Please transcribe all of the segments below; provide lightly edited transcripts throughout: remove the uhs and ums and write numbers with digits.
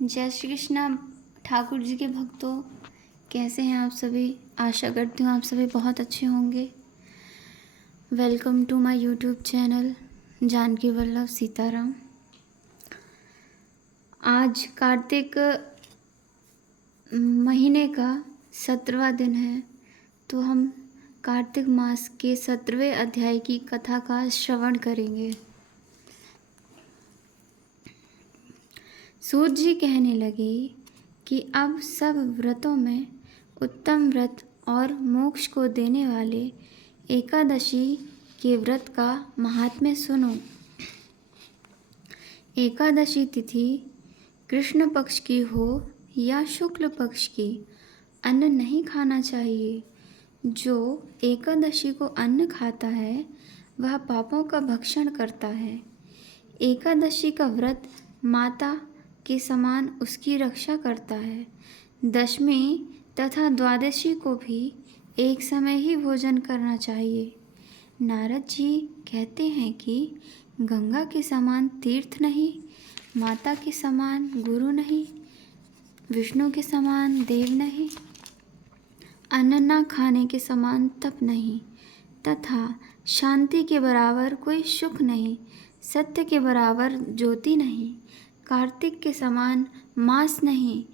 जय श्री कृष्णा ठाकुर जी के भक्तों, कैसे हैं आप सभी। आशा करती हूँ आप सभी बहुत अच्छे होंगे। Welcome to my YouTube channel Janaki Vallabh Sitaram. आज कार्तिक महीने का 17वां दिन है, तो हम कार्तिक मास के 17वें अध्याय की कथा का श्रवण करेंगे। सूत जी कहने लगे कि अब सब व्रतों में उत्तम व्रत और मोक्ष को देने वाले एकादशी के व्रत का महात्म्य सुनो। एकादशी तिथि कृष्ण पक्ष की हो या शुक्ल पक्ष की, अन्न नहीं खाना चाहिए। जो एकादशी को अन्न खाता है वह पापों का भक्षण करता है। एकादशी का व्रत माता के समान उसकी रक्षा करता है। दशमी तथा द्वादशी को भी एक समय ही भोजन करना चाहिए। नारद जी कहते हैं कि गंगा के समान तीर्थ नहीं, माता के समान गुरु नहीं, विष्णु के समान देव नहीं, अन्न न खाने के समान तप नहीं, तथा शांति के बराबर कोई सुख नहीं, सत्य के बराबर ज्योति नहीं, कार्तिक के समान मास नहीं,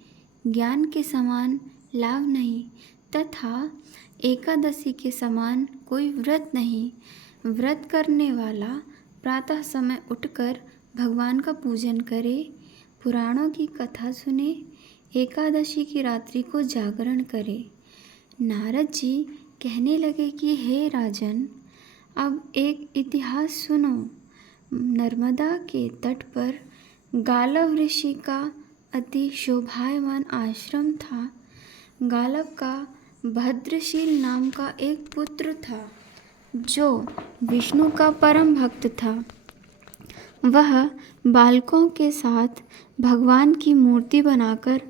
ज्ञान के समान लाभ नहीं, तथा एकादशी के समान कोई व्रत नहीं। व्रत करने वाला प्रातः समय उठकर भगवान का पूजन करे, पुराणों की कथा सुने, एकादशी की रात्रि को जागरण करे। नारद जी कहने लगे कि हे राजन, अब एक इतिहास सुनो। नर्मदा के तट पर गालव ऋषि का अति शोभायमान आश्रम था। गालव का भद्रशील नाम का एक पुत्र था जो विष्णु का परम भक्त था। वह बालकों के साथ भगवान की मूर्ति बनाकर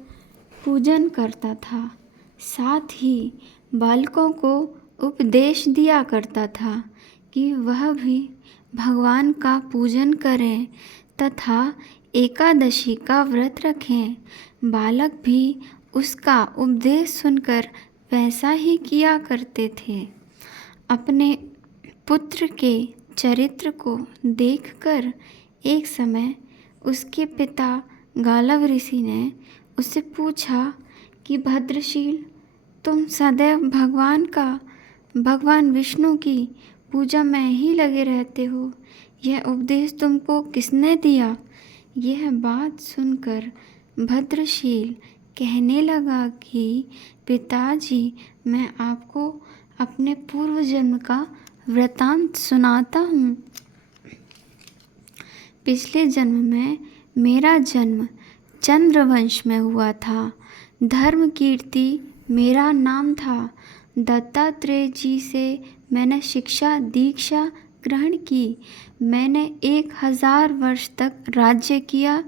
पूजन करता था। साथ ही बालकों को उपदेश दिया करता था कि वह भी भगवान का पूजन करें तथा एकादशी का व्रत रखें। बालक भी उसका उपदेश सुनकर वैसा ही किया करते थे। अपने पुत्र के चरित्र को देखकर एक समय उसके पिता गालव ऋषि ने उससे पूछा कि भद्रशील, तुम सदैव भगवान विष्णु की पूजा में ही लगे रहते हो, यह उपदेश तुमको किसने दिया। यह बात सुनकर भद्रशील कहने लगा कि पिताजी, मैं आपको अपने पूर्व जन्म का वृतांत सुनाता हूँ। पिछले जन्म में मेरा जन्म चंद्रवंश में हुआ था। धर्म कीर्ति मेरा नाम था। दत्तात्रेय जी से मैंने शिक्षा दीक्षा ग्रहण की। मैंने 1000 वर्ष तक राज्य किया।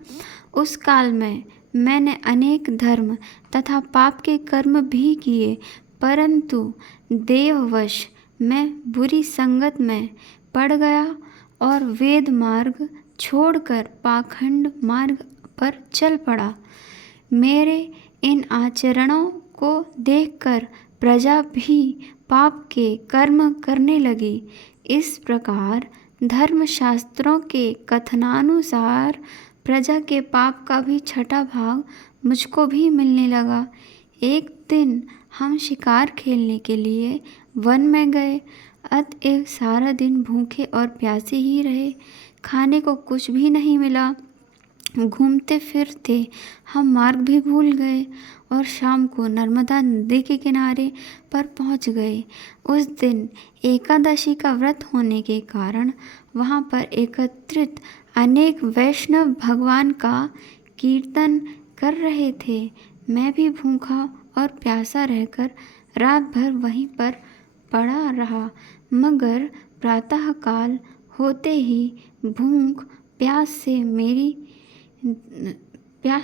उस काल में मैंने अनेक धर्म तथा पाप के कर्म भी किए, परंतु देववश मैं बुरी संगत में पड़ गया और वेद मार्ग छोड़कर पाखंड मार्ग पर चल पड़ा। मेरे इन आचरणों को देखकर प्रजा भी पाप के कर्म करने लगी। इस प्रकार धर्मशास्त्रों के कथनानुसार प्रजा के पाप का भी छठा भाग मुझको भी मिलने लगा। एक दिन हम शिकार खेलने के लिए वन में गए, अतएव सारा दिन भूखे और प्यासे ही रहे। खाने को कुछ भी नहीं मिला। घूमते फिरते हम मार्ग भी भूल गए और शाम को नर्मदा नदी के किनारे पर पहुंच गए। उस दिन एकादशी का व्रत होने के कारण वहां पर एकत्रित अनेक वैष्णव भगवान का कीर्तन कर रहे थे। मैं भी भूखा और प्यासा रहकर रात भर वहीं पर पड़ा रहा, मगर प्रातःकाल होते ही भूख प्यास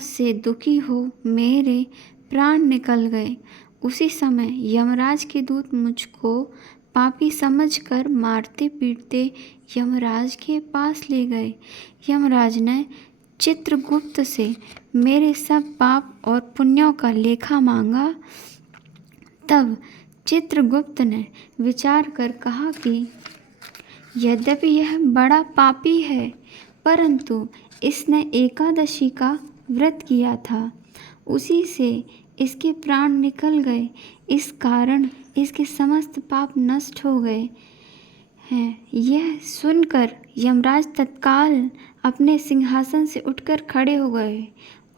से दुखी हो मेरे प्राण निकल गए। उसी समय यमराज के दूत मुझको पापी समझकर मारते पीटते यमराज के पास ले गए। यमराज ने चित्रगुप्त से मेरे सब पाप और पुण्यों का लेखा मांगा। तब चित्रगुप्त ने विचार कर कहा कि यद्यपि यह बड़ा पापी है, परंतु इसने एकादशी का व्रत किया था, उसी से इसके प्राण निकल गए। इस कारण इसके समस्त पाप नष्ट हो गए हैं। यह सुनकर यमराज तत्काल अपने सिंहासन से उठकर खड़े हो गए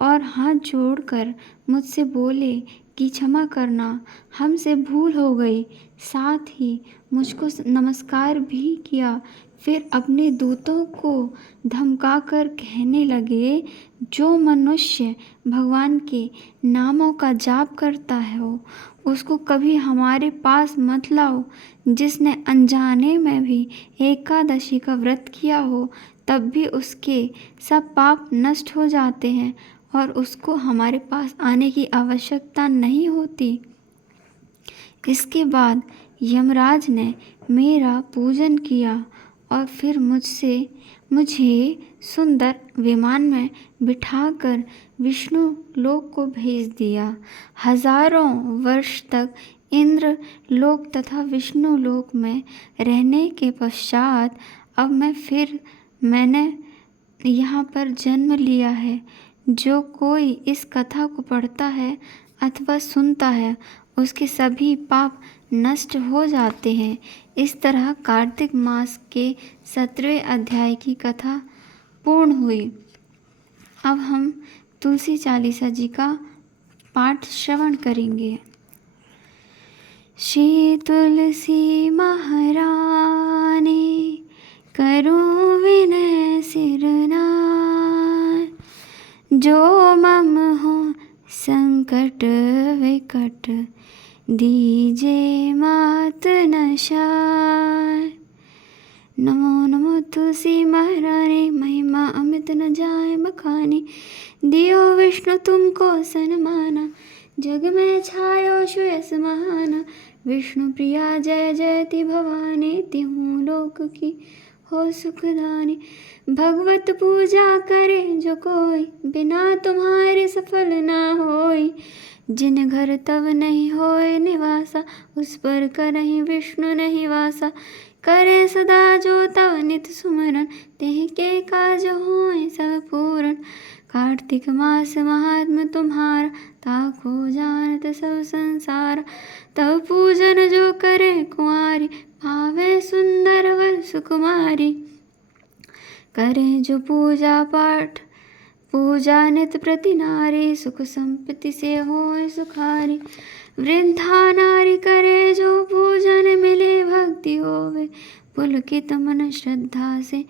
और हाथ जोड़कर मुझसे बोले कि क्षमा करना, हमसे भूल हो गई। साथ ही मुझको नमस्कार भी किया। फिर अपने दूतों को धमकाकर कहने लगे, जो मनुष्य भगवान के नामों का जाप करता है उसको कभी हमारे पास मत लाओ। जिसने अनजाने में भी एकादशी का व्रत किया हो, तब भी उसके सब पाप नष्ट हो जाते हैं और उसको हमारे पास आने की आवश्यकता नहीं होती। इसके बाद यमराज ने मेरा पूजन किया और फिर मुझे सुंदर विमान में बिठाकर विष्णु लोक को भेज दिया। हजारों वर्ष तक इंद्र लोक तथा विष्णु लोक में रहने के पश्चात अब मैंने यहाँ पर जन्म लिया है। जो कोई इस कथा को पढ़ता है अथवा सुनता है, उसके सभी पाप नष्ट हो जाते हैं। इस तरह कार्तिक मास के 17वें अध्याय की कथा पूर्ण हुई। अब हम तुलसी चालीसा जी का पाठ श्रवण करेंगे। श्री तुलसी महारानी करूं विनय सिरनार, जो मम हो संकट विकट, दीजे मात नशार। नमो नमो तुलसी महारानी, महिमा अमित न जाए बखानी। दियो विष्णु तुमको सन्माना, जग में छायो श्रेयस महाना। विष्णु प्रिया जय जयति भवानी, तिहूँ लोक की हो सुखदानी। भगवत पूजा करे जो कोई, बिना तुम्हारे सफल ना होई। जिन घर तब नहीं होए निवासा, उस पर करहि विष्णु नहीं वासा। करे सदा जो तव नित सुमरन, तेह के काज होए सब पूरन। कार्तिक मास महात्म तुम्हारा, ताको जानत सब संसार। तव पूजन जो करे कुंवारी, पावे सुंदर वर सुकुमारी। करे जो पूजा पाठ पूजा नित प्रति नारी, सुख संपत्ति से होए सुखारी। वृद्धा नारी करे जो पूजन, मिले भक्ति होवे पुलकित मन श्रद्धा से।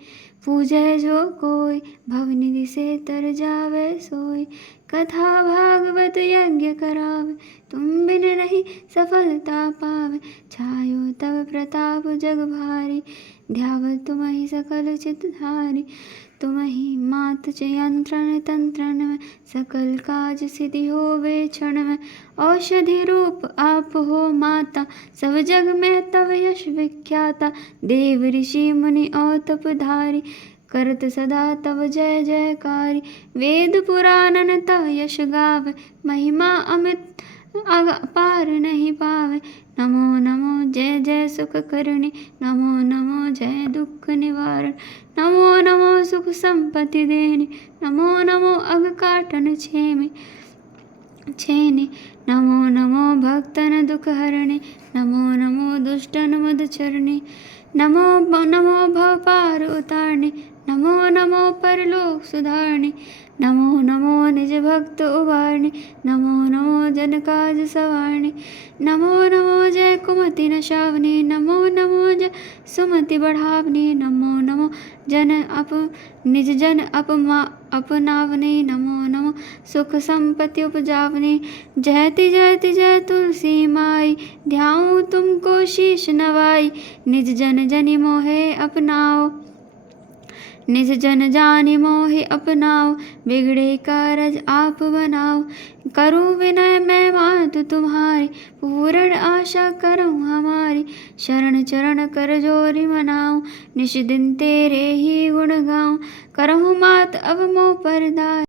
पूजय जो कोई, भवनिधि से तर जावे सोई। कथा भागवत यज्ञ करावे, तुम बिन नहीं सफलता पावे। छायो तव प्रताप जग भारी, ध्यावत तुम्हि सकल चितधारी। तुम्हि मात यंत्रण तंत्रण में, सकल काज सिद्धि होवे क्षण में। औषधि रूप आप हो माता, सब जग में तव यश विख्याता। देव ऋषि मुनि और तपधारी, करत सदा तव जय जयकारी। वेद पुराणन तव यश गावे, महिमा अमित पार नहीं पावे। नमो नमो जय जय सुख करणी, नमो नमो जय दुख निवारण। नमो नमो सुख संपत्ति देनी, नमो नमो अग काटन छेनी। नमो नमो भक्तन दुख हरणी, नमो नमो दुष्टन मद चरणी। नमो नमो भव पार उतारणी, नमो नमो परलोक सुधारणी। नमो नमो निज भक्त उबारणी, नमो नमो जन काज सवारणी। नमो नमो जय कुमति नशावनी, नमो नमो जय सुमति बढ़ावनी। नमो नमो निज जन अपनावनी, नमो नमो सुख संपत्ति उपजावनी। जयति जयति जय तुलसी माई, ध्याऊं तुमको शीश नवाई। निज जन जनि मोहे अपनाओ, निज जन जानि मोहि अपनाओ। बिगड़े कारज आप बनाओ, करूँ विनय मैं मात तुम्हारी, पूर्ण आशा करूँ हमारी। शरण चरण कर जोरी मनाऊँ, निश दिन तेरे ही गुण गाऊँ। करहूँ मात अब मोह पर दास,